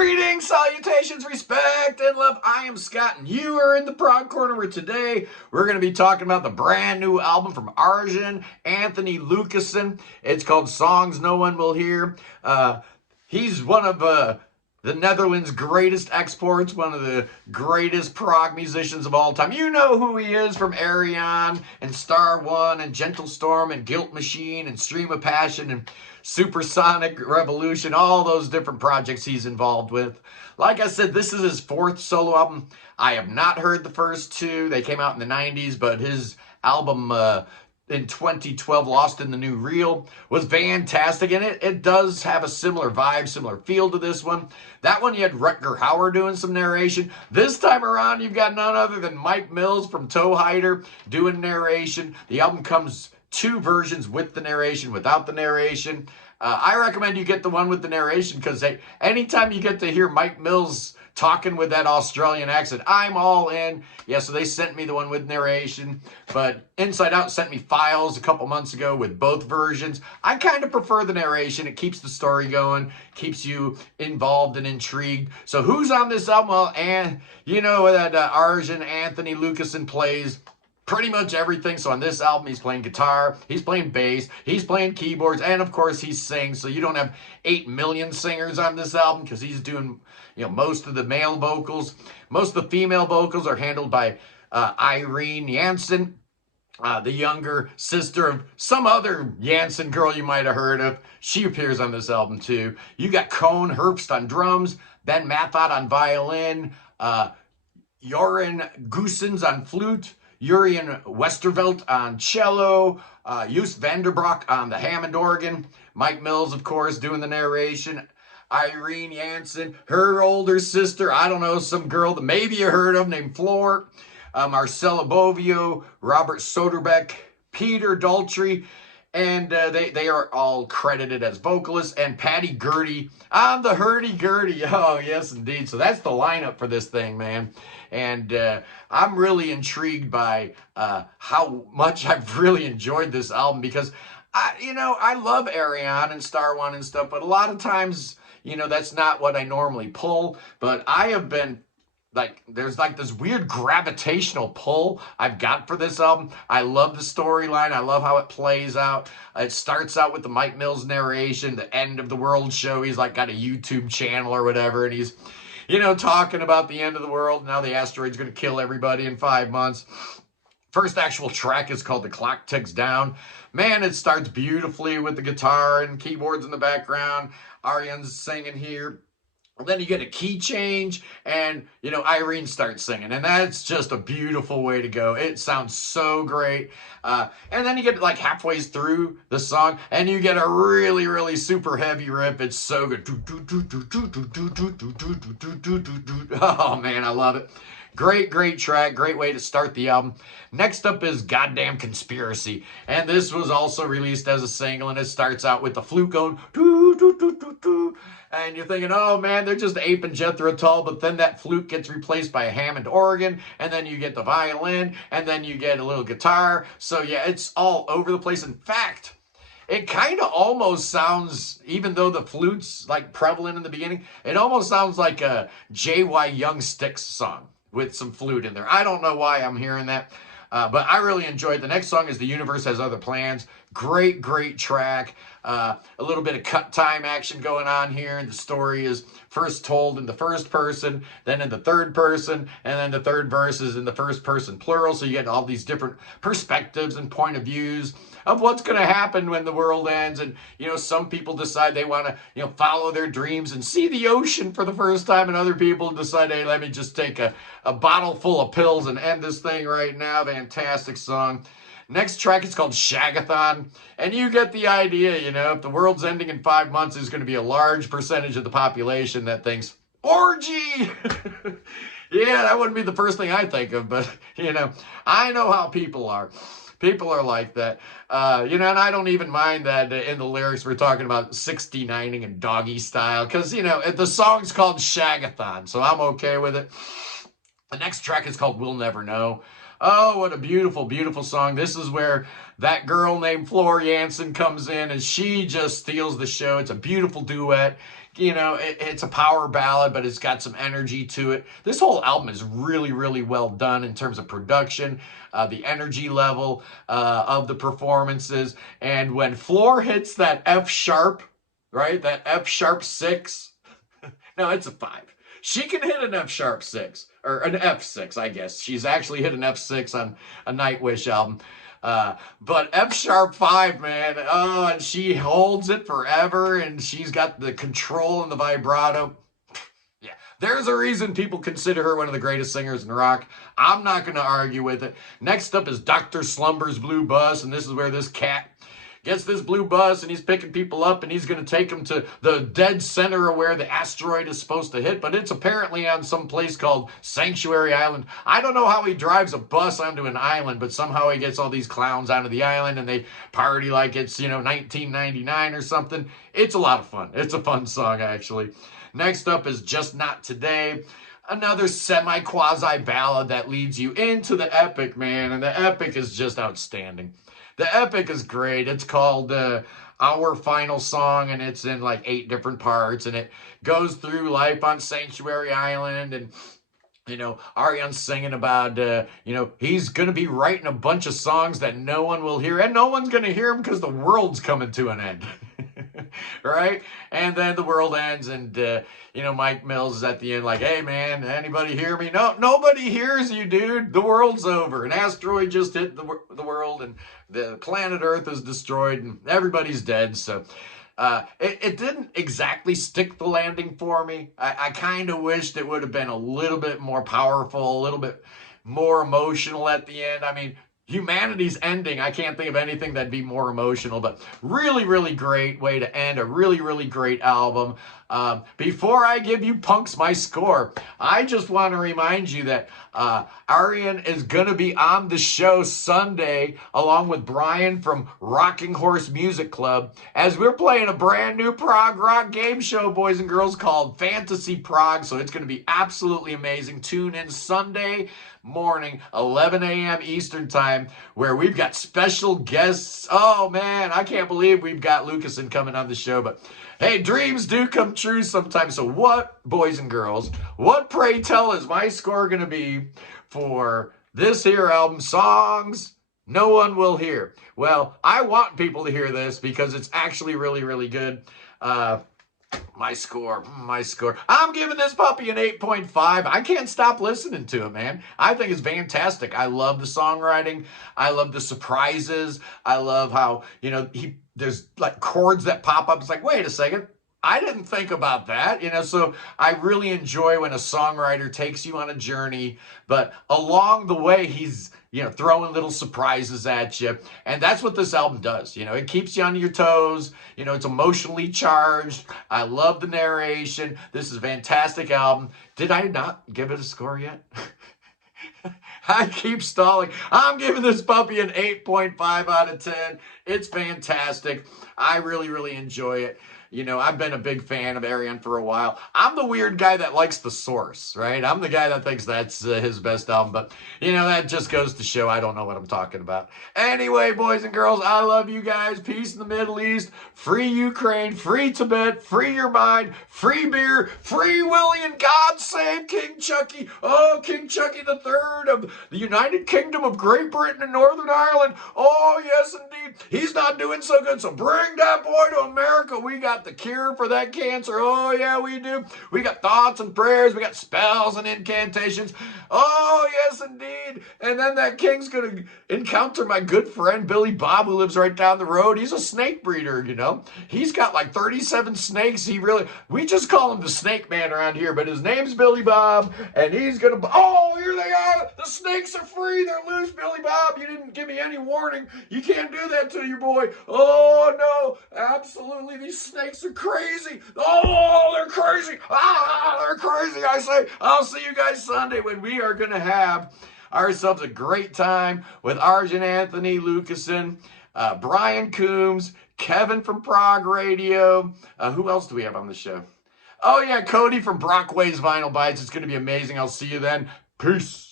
Greetings, salutations, respect, and love. I am Scott, and you are in the Prog Corner, where today we're going to be talking about the brand new album from Arjen, Anthony Lucassen. It's called Songs No One Will Hear. He's one of the Netherlands' greatest exports, one of the greatest prog musicians of all time. You know who he is from Arjen and Star One and Gentle Storm and Guilt Machine and Stream of Passion and Supersonic Revolution, all those different projects he's involved with. Like I said, this is his fourth solo album. I have not heard the first two. They came out in the 90s, but his album in 2012, Lost in the New Reel, was fantastic, and it does have a similar vibe, similar feel to this one. That one, you had Rutger Hauer doing some narration. This time around, you've got none other than Mike Mills from Toe Hider doing narration. The album comes two versions with the narration, without the narration. I recommend you get the one with the narration because anytime you get to hear Mike Mills talking with that Australian accent, I'm all in. Yeah, so they sent me the one with narration, but Inside Out sent me files a couple months ago with both versions. I kind of prefer the narration. It keeps the story going, keeps you involved and intrigued. So who's on this album? Well, and you know that Arjen Anthony Lucassen plays pretty much everything. So on this album, he's playing guitar, he's playing bass, he's playing keyboards, and of course he sings. So you don't have 8 million singers on this album because he's doing, most of the male vocals. Most of the female vocals are handled by Irene Jansen, the younger sister of some other Jansen girl you might have heard of. She appears on this album too. You got Koen Herbst on drums, Ben Mathot on violin, Joran Goossens on flute, Jurien Westervelt on cello, Joost Vanderbroek on the Hammond organ, Mike Mills, of course, doing the narration, Irene Jansen, her older sister, I don't know, some girl that maybe you heard of named Floor, Marcella Bovio, Robert Soderbeck, Peter Daltrey, and they are all credited as vocalists, and Patty Gurdy on the hurdy-gurdy. Oh, yes, indeed. So that's the lineup for this thing, man. And I'm really intrigued by how much I've really enjoyed this album because, I love Arjen and Star One and stuff, but a lot of times, that's not what I normally pull. But I have been there's this weird gravitational pull I've got for this album. I love the storyline. I love how it plays out. It starts out with the Mike Mills narration, the end of the world show. He's got a YouTube channel or whatever, and he's, talking about the end of the world. Now the asteroid's going to kill everybody in 5 months. First actual track is called The Clock Ticks Down. Man, it starts beautifully with the guitar and keyboards in the background. Arjen's singing here. And then you get a key change, and, Irene starts singing. And that's just a beautiful way to go. It sounds so great. And then you get halfway through the song, and you get a really, really super heavy riff. It's so good. Oh, man, I love it. Great, great track. Great way to start the album. Next up is Goddamn Conspiracy. And this was also released as a single, and it starts out with the flute going, doo, doo, doo, doo, doo. And you're thinking, oh man, they're just Ape and Jethro Tull, but then that flute gets replaced by a Hammond organ, and then you get the violin, and then you get a little guitar. So yeah, it's all over the place. In fact, it kind of almost sounds, even though the flute's prevalent in the beginning, it almost sounds like a J.Y. Young Styx song with some flute in there. I don't know why I'm hearing that, but I really enjoyed. The next song is The Universe Has Other Plans. Great, great track. A little bit of cut time action going on here, and the story is first told in the first person, then in the third person, and then the third verse is in the first person plural, so you get all these different perspectives and point of views of what's going to happen when the world ends. And some people decide they want to follow their dreams and see the ocean for the first time, and other people decide, hey, let me just take a bottle full of pills and end this thing right now. Fantastic song. Next track is called Shagathon, and you get the idea, if the world's ending in 5 months, there's going to be a large percentage of the population that thinks, orgy! Yeah, that wouldn't be the first thing I think of, but, I know how people are. People are like that. And I don't even mind that in the lyrics we're talking about 69ing and doggy style, because, the song's called Shagathon, so I'm okay with it. The next track is called We'll Never Know. Oh, what a beautiful, beautiful song. This is where that girl named Floor Jansen comes in, and she just steals the show. It's a beautiful duet. it's a power ballad, but it's got some energy to it. This whole album is really, really well done in terms of production, the energy level of the performances. And when Floor hits that F sharp, right, that F sharp 6, no, it's a 5. She can hit an F sharp 6, or an F6, I guess. She's actually hit an F6 on a Nightwish album. But F sharp 5, man, oh, and she holds it forever, and she's got the control and the vibrato. Yeah, there's a reason people consider her one of the greatest singers in rock. I'm not going to argue with it. Next up is Dr. Slumber's Blue Bus, and this is where this cat gets this blue bus, and he's picking people up, and he's going to take them to the dead center of where the asteroid is supposed to hit, but it's apparently on some place called Sanctuary Island. I don't know how he drives a bus onto an island, but somehow he gets all these clowns onto the island, and they party like it's, 1999 or something. It's a lot of fun. It's a fun song, actually. Next up is Just Not Today. Another semi-quasi ballad that leads you into the epic, man, and the epic is just outstanding. The epic is great. It's called Our Final Song, and it's in like 8 different parts, and it goes through life on Sanctuary Island, and Arjen's singing about, he's going to be writing a bunch of songs that no one will hear, and no one's going to hear them because the world's coming to an end. Right? And then the world ends, and, Mike Mills is at the end like, hey, man, anybody hear me? No, nobody hears you, dude. The world's over. An asteroid just hit the world, and the planet Earth is destroyed, and everybody's dead. So it didn't exactly stick the landing for me. I kind of wished it would have been a little bit more powerful, a little bit more emotional at the end. I mean, humanity's ending. I can't think of anything that'd be more emotional, but really, really great way to end a really, really great album. Before I give you punks my score, I just want to remind you that Arjen is going to be on the show Sunday along with Brian from Rocking Horse Music Club as we're playing a brand new prog rock game show, boys and girls, called Fantasy Prog. So it's going to be absolutely amazing. Tune in Sunday morning, 11 a.m. Eastern time, where we've got special guests. Oh, man, I can't believe we've got Lucassen coming on the show, but hey, dreams do come true sometimes. So what, boys and girls, what, pray tell, is my score going to be for this here album, Songs No One Will Hear? Well, I want people to hear this because it's actually really, really good. My score. I'm giving this puppy an 8.5. I can't stop listening to it, man. I think it's fantastic. I love the songwriting. I love the surprises. I love how, there's like chords that pop up. It's like, wait a second. I didn't think about that, so I really enjoy when a songwriter takes you on a journey, but along the way, he's, throwing little surprises at you. And that's what this album does. It keeps you on your toes. It's emotionally charged. I love the narration. This is a fantastic album. Did I not give it a score yet? I keep stalling. I'm giving this puppy an 8.5 out of 10. It's fantastic. I really, really enjoy it. I've been a big fan of Arjen for a while. I'm the weird guy that likes The Source, right? I'm the guy that thinks that's his best album, but, that just goes to show I don't know what I'm talking about. Anyway, boys and girls, I love you guys. Peace in the Middle East. Free Ukraine. Free Tibet. Free your mind. Free beer. Free Willie, and God save King Chucky. Oh, King Chucky III of the United Kingdom of Great Britain and Northern Ireland. Oh, yes, indeed. He's not doing so good, so bring that boy to America. We got the cure for that cancer. Oh, yeah, we do. We got thoughts and prayers. We got spells and incantations. Oh, yes, indeed. And then that king's going to encounter my good friend Billy Bob, who lives right down the road. He's a snake breeder, He's got like 37 snakes. We just call him the Snake Man around here, but his name's Billy Bob, and he's going to, oh, here they are. The snakes are free. They're loose, Billy Bob. You didn't give me any warning. You can't do that to your boy. Oh, no, absolutely. These snakes are crazy. Oh, they're crazy. They're crazy. I say, I'll see you guys Sunday when we are going to have ourselves a great time with Arjen Anthony Lucassen, Brian Coombs, Kevin from Prog Radio. Who else do we have on the show? Oh, yeah, Cody from Brockway's Vinyl Bites. It's going to be amazing. I'll see you then. Peace.